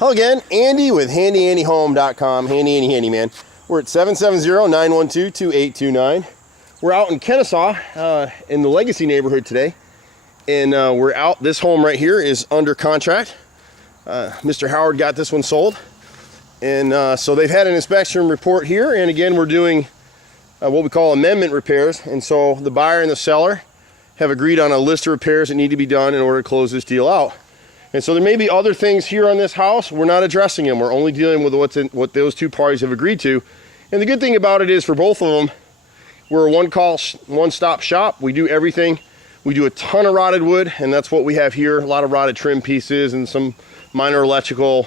Hello again, Andy with HandyANDYHome.com, Handy Andy Handyman. We're at 770-912-2829. We're out in Kennewsaw in the Legacy neighborhood today, and we're out. This home right here is under contract. Mr. Howard got this one sold, and so they've had an inspection report here, and again we're doing what we call amendment repairs, and so the buyer and the seller have agreed on a list of repairs that need to be done in order to close this deal out. And so there may be other things here on this house. We're not addressing them. We're only dealing with what those two parties have agreed to. And the good thing about it is for both of them, we're a one-stop shop. We do everything. We do a ton of rotted wood, and that's what we have here. A lot of rotted trim pieces and some minor electrical,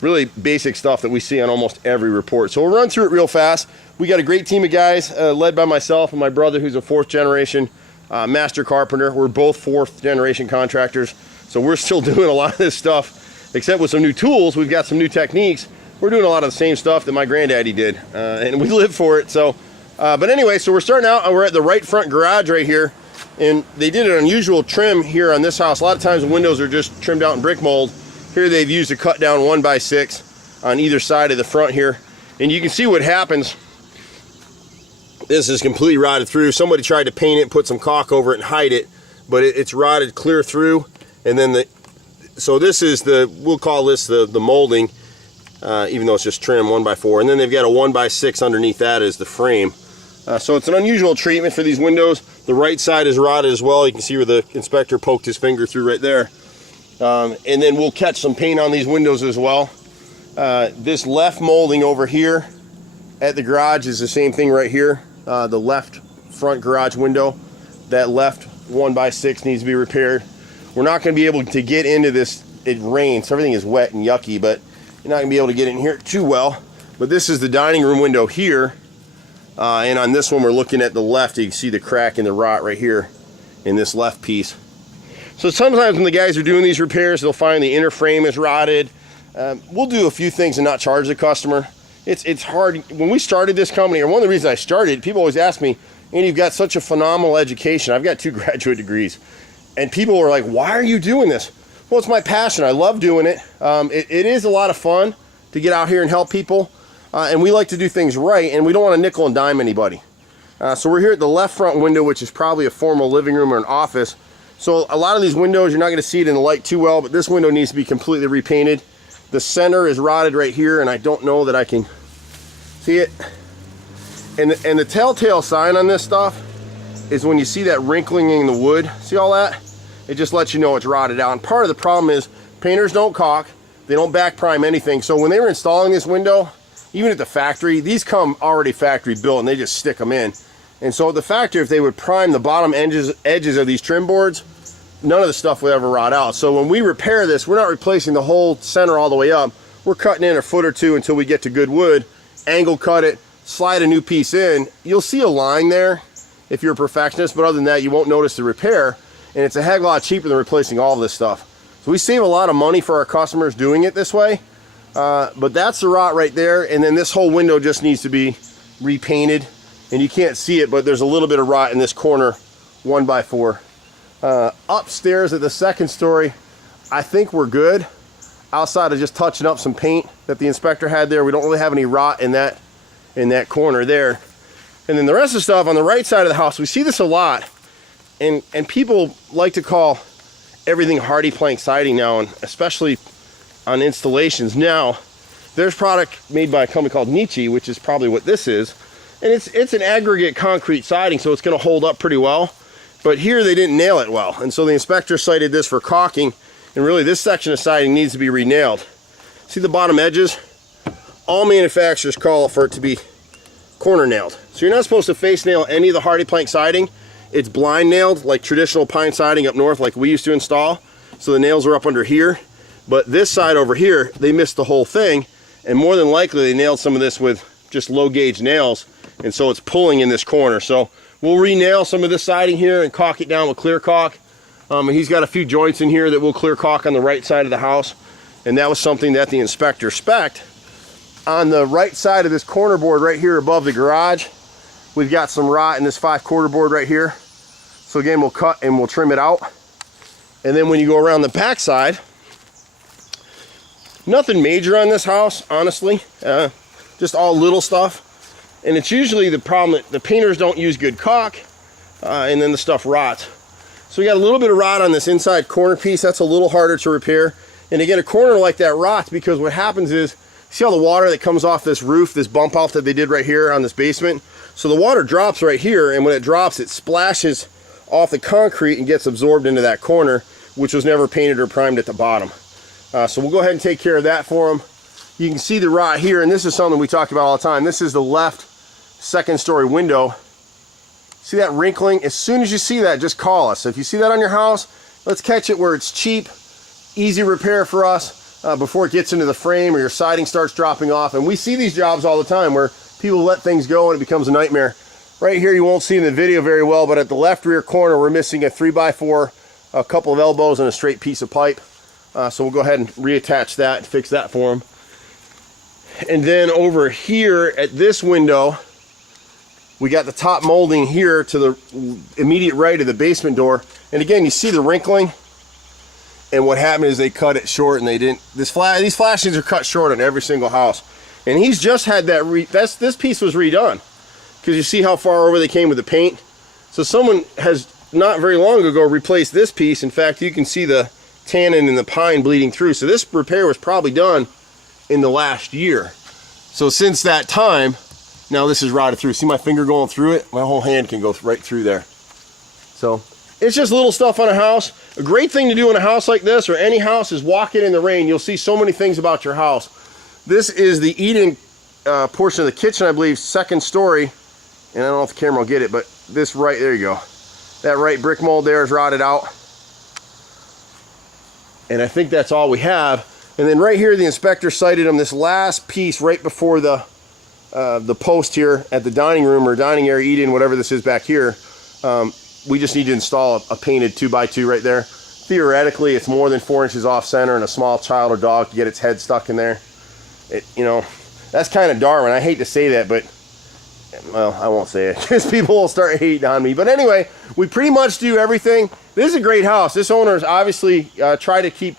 really basic stuff that we see on almost every report. So we'll run through it real fast. We got a great team of guys led by myself and my brother, who's a fourth generation master carpenter. We're both fourth generation contractors. So we're still doing a lot of this stuff, except with some new tools. We've got some new techniques. We're doing a lot of the same stuff that my granddaddy did, and we live for it. So, but anyway, so we're starting out, and we're at the right front garage right here, and they did an unusual trim here on this house. A lot of times the windows are just trimmed out in brick mold. Here they've used a cut down 1x6 on either side of the front here, and you can see what happens. This is completely rotted through. Somebody tried to paint it, put some caulk over it, and hide it, but it's rotted clear through. And then so this is we'll call this the molding, even though it's just trim 1x4. And then they've got a 1x6 underneath that as the frame. So it's an unusual treatment for these windows. The right side is rotted as well. You can see where the inspector poked his finger through right there. And then we'll catch some paint on these windows as well. This left molding over here at the garage is the same thing right here. The left front garage window, that left 1x6 needs to be repaired. We're not going to be able to get into this. It rains, so everything is wet and yucky, but you're not going to be able to get in here too well. But this is the dining room window here, and on this one we're looking at the left. You can see the crack and the rot right here in this left piece. So sometimes when the guys are doing these repairs, they'll find the inner frame is rotted. We'll do a few things and not charge the customer. It's hard. When we started this company, or one of the reasons I started, people always ask me, Andy, you've got such a phenomenal education. I've got 2 graduate degrees. And people are like, why are you doing this? Well, it's my passion. I love doing it. It is a lot of fun to get out here and help people. And we like to do things right, and we don't want to nickel and dime anybody. So we're here at the left front window, which is probably a formal living room or an office. So a lot of these windows, you're not going to see it in the light too well, but this window needs to be completely repainted. The center is rotted right here, and I don't know that I can see it. And the telltale sign on this stuff is when you see that wrinkling in the wood. See all that? It just lets you know it's rotted out. And part of the problem is painters don't caulk, they don't back prime anything. So when they were installing this window, even at the factory, these come already factory built and they just stick them in. And so at the factory, if they would prime the bottom edges of these trim boards, none of the stuff would ever rot out. So when we repair this, we're not replacing the whole center all the way up. We're cutting in a foot or two until we get to good wood, angle cut it, slide a new piece in. You'll see a line there if you're a perfectionist, but other than that, you won't notice the repair, and it's a heck of a lot cheaper than replacing all of this stuff. So we save a lot of money for our customers doing it this way, but that's the rot right there, and then this whole window just needs to be repainted, and you can't see it, but there's a little bit of rot in this corner 1x4. Upstairs at the second story, I think we're good. Outside of just touching up some paint that the inspector had there, we don't really have any rot in that corner there. And then the rest of the stuff on the right side of the house, we see this a lot, and people like to call everything hardy plank siding now, and especially on installations. Now, there's product made by a company called Nietzsche, which is probably what this is, and it's an aggregate concrete siding, so it's going to hold up pretty well. But here they didn't nail it well, and so the inspector cited this for caulking, and really this section of siding needs to be re-nailed. See the bottom edges? All manufacturers call for it to be corner nailed. So you're not supposed to face nail any of the hardy plank siding. It's blind nailed like traditional pine siding up north like we used to install. So the nails are up under here. But this side over here, they missed the whole thing, and more than likely they nailed some of this with just low gauge nails, and so it's pulling in this corner. So we'll re-nail some of this siding here and caulk it down with clear caulk. And he's got a few joints in here that we'll clear caulk on the right side of the house, and that was something that the inspector spec'd. On the right side of this corner board right here above the garage, we've got some rot in this 5/4 board right here. So again, we'll cut and we'll trim it out. And then when you go around the back side, Nothing major on this house, honestly. Just all little stuff. And it's usually the problem that the painters don't use good caulk, and then the stuff rots. So we got a little bit of rot on this inside corner piece. That's a little harder to repair. And again, a corner like that rots because what happens is, see all the water that comes off this roof, this bump out that they did right here on this basement? So the water drops right here, and when it drops, it splashes off the concrete and gets absorbed into that corner, which was never painted or primed at the bottom. So we'll go ahead and take care of that for them. You can see the rot here, and this is something we talk about all the time. This is the left second story window. See that wrinkling? As soon as you see that, just call us. If you see that on your house, let's catch it where it's cheap, easy repair for us before it gets into the frame or your siding starts dropping off. And we see these jobs all the time where people let things go and it becomes a nightmare. Right here, you won't see in the video very well, but at the left rear corner, we're missing a 3x4, a couple of elbows, and a straight piece of pipe. So we'll go ahead and reattach that and fix that for them. And then over here at this window, we got the top molding here to the immediate right of the basement door. And again, you see the wrinkling. And what happened is they cut it short, and they didn't. These flashings are cut short on every single house. And he's just had that. This piece was redone because you see how far over they came with the paint. So someone has not very long ago replaced this piece. In fact, you can see the tannin and the pine bleeding through. So this repair was probably done in the last year. So since that time, now this is rotted through. See my finger going through it? My whole hand can go right through there. So it's just little stuff on a house. A great thing to do in a house like this or any house is walk in the rain. You'll see so many things about your house. This is the eating portion of the kitchen, I believe, second story. And I don't know if the camera will get it, but this right, there you go. That right brick mold there is rotted out. And I think that's all we have. And then right here, the inspector cited them this last piece right before the post here at the dining room or dining area, eat-in, whatever this is back here. We just need to install a painted 2x2 right there. Theoretically, it's more than 4 inches off center, and a small child or dog can get its head stuck in there. You know, that's kind of Darwin. I hate to say that, but, well, I won't say it because people will start hating on me. But anyway, we pretty much do everything. This is a great house. This owner has obviously tried to keep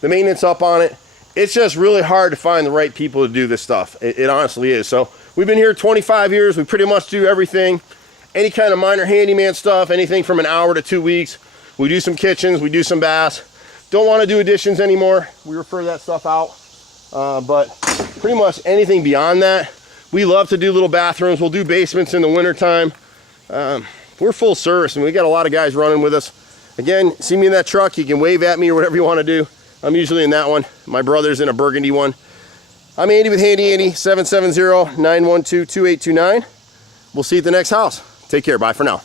the maintenance up on it. It's just really hard to find the right people to do this stuff. It honestly is. So we've been here 25 years. We pretty much do everything. Any kind of minor handyman stuff, anything from an hour to 2 weeks. We do some kitchens, we do some baths. Don't want to do additions anymore. We refer that stuff out. But pretty much anything beyond that. We love to do little bathrooms. We'll do basements in the wintertime. We're full service, and we got a lot of guys running with us. Again, see me in that truck, you can wave at me or whatever you want to do. I'm usually in that one. My brother's in a burgundy one. I'm Andy with Handy Andy, 770-912-2829. We'll see you at the next house. Take care. Bye for now.